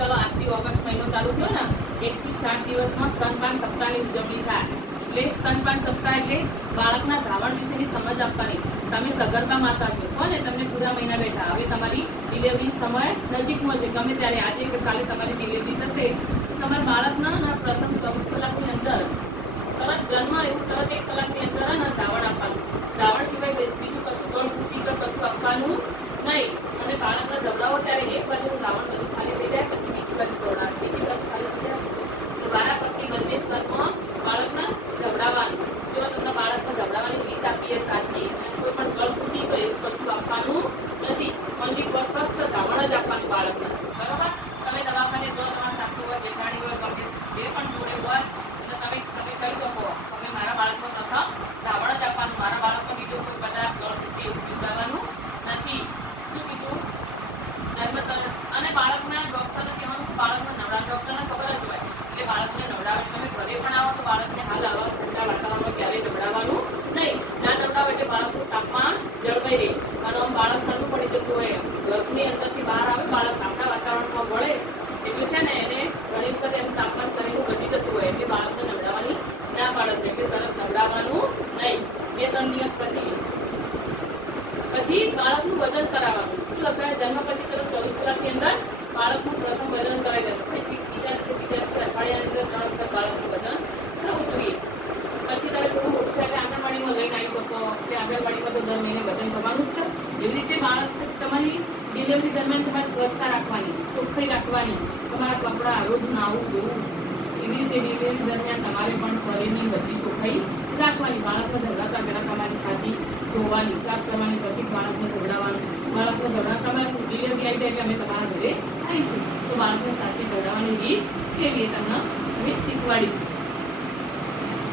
ચલો આજથી ઓગસ્ટ મહિનો ચાલુ થયો ને, 1 થી 7 દિવસમાં સ્તનપાન સપ્તાહની ઉજવણી થાય. એટલે સ્તનપાન સપ્તાહ એટલે બાળકના ધાવણ વિશેની સમજ આપવાની. તમે સગર્ભા માતા છો ને, તમને પૂરા મહિના બેઠા, હવે તમારી ડિલિવરી સમય નજીકમાં છે, ગમે ત્યારે આજે કે કાલે તમારી ડિલિવરી થશે. તમારા બાળકના પ્રથમ 24 કલાકની અંદર તરત જન્મ એવું તરત 1 કલાકની અંદર ધાવણ આપવાનું. ધાવણ સિવાય બીજું કશું ગળ ફૂટી કે કશું આપવાનું નહીં. અને બાળકના જબડાઓ ત્યારે એક બાજુનું ધાવણ બધું ખાલી થઈ જાય, પછી બીજી બાજુ દોડાવે, બીજી બાજુ ખાલી થઈ જાય. વારાફરતી બંને સ્તનમાં બાળકને જબડાવવાનું. જો તમને બાળકને જબડાવવાની રીત આપીએ સાચી, કોઈ પણ ગળ ફૂટી તો એવું કશું આપવાનું નથી. ઓનલી ફક્ત ધાવણ જ આપવાનું બાળકને. બરોબર? તમે દવાખાને જો તમારા સાસુ હોય, જેઠાણી હોય, ગમે જે પણ જોડે હોય તો તમે કહી શકો તમે મારા બાળકને પ્રથમ ધાવણ જ આપવાનું, મારા બાળકને બીજું કોઈ બધા ગળ ફૂટી એવું પીવડાવવાનું નથી. શું કીધું? અને બાળકના ડોક્ટરને કહેવાનું, બાળકને નવડાવ, ડોક્ટરને ખબર જ હોય એટલે બાળકને નવડાવે. તમે ઘરે પણ આવો તો બાળકને હાલ આવા ઠંડા વાતાવરણમાં ક્યારેય નવડાવવાનું નહીં. ના નવડાવો એટલે બાળકનું તાપમાન જળવાઈ રહે. અને આમ બાળક ઠંડુ પડી જતું હોય, ગર્ભની અંદરથી બહાર આવે બાળક આપણા વાતાવરણમાં વળે એટલે છે ને એને ઘણી વખત એનું તાપમાન શરીરનું ઘટી જતું હોય, એટલે બાળકને નવડાવવાની ના પાડે છે. એટલે તરત નવડાવવાનું નહીં. 2-3 દિવસ પછી બાળકનું વજન કરાવવાનું. શું લખાય? જન્મ પછી તરત 24 કલાકની અંદર બાળકનું પ્રથમ વજન કરાવી દેવાનું. બીજા અઠવાડિયાની અંદર 3 વખત બાળકનું વજન થવું જોઈએ. પછી તમે થોડું મોટું થાય એટલે આંગણવાડીમાં લઈને આવી શકો. એટલે આંગણવાડીમાં તો દર મહિને વજન થવાનું જ છે. એવી રીતે બાળક તમારી ડિલિવરી દરમિયાન તમારે સ્વચ્છતા રાખવાની, ચોખ્ખાઈ રાખવાની, તમારા કપડાં રોજ નાવું ધોવું. એવી રીતે ડિલિવરી દરમિયાન તમારે પણ શરીરની બધી ચોખ્ખાઈ રાખવાની. બાળકને ધરવાતા પહેલાં તમારી છાતી ધોવાની, સાફ કરવાની, પછી બાળકને ધોવડાવવાનું. બાળકને ધોવડાવવા તમારે ડિલિવરી આવી જાય એટલે અમે તમારા ઘરે આવીશું તો બાળકને સાથે ધોવડાવવાની રીત કેવી એ તમને અમે શીખવાડીશું.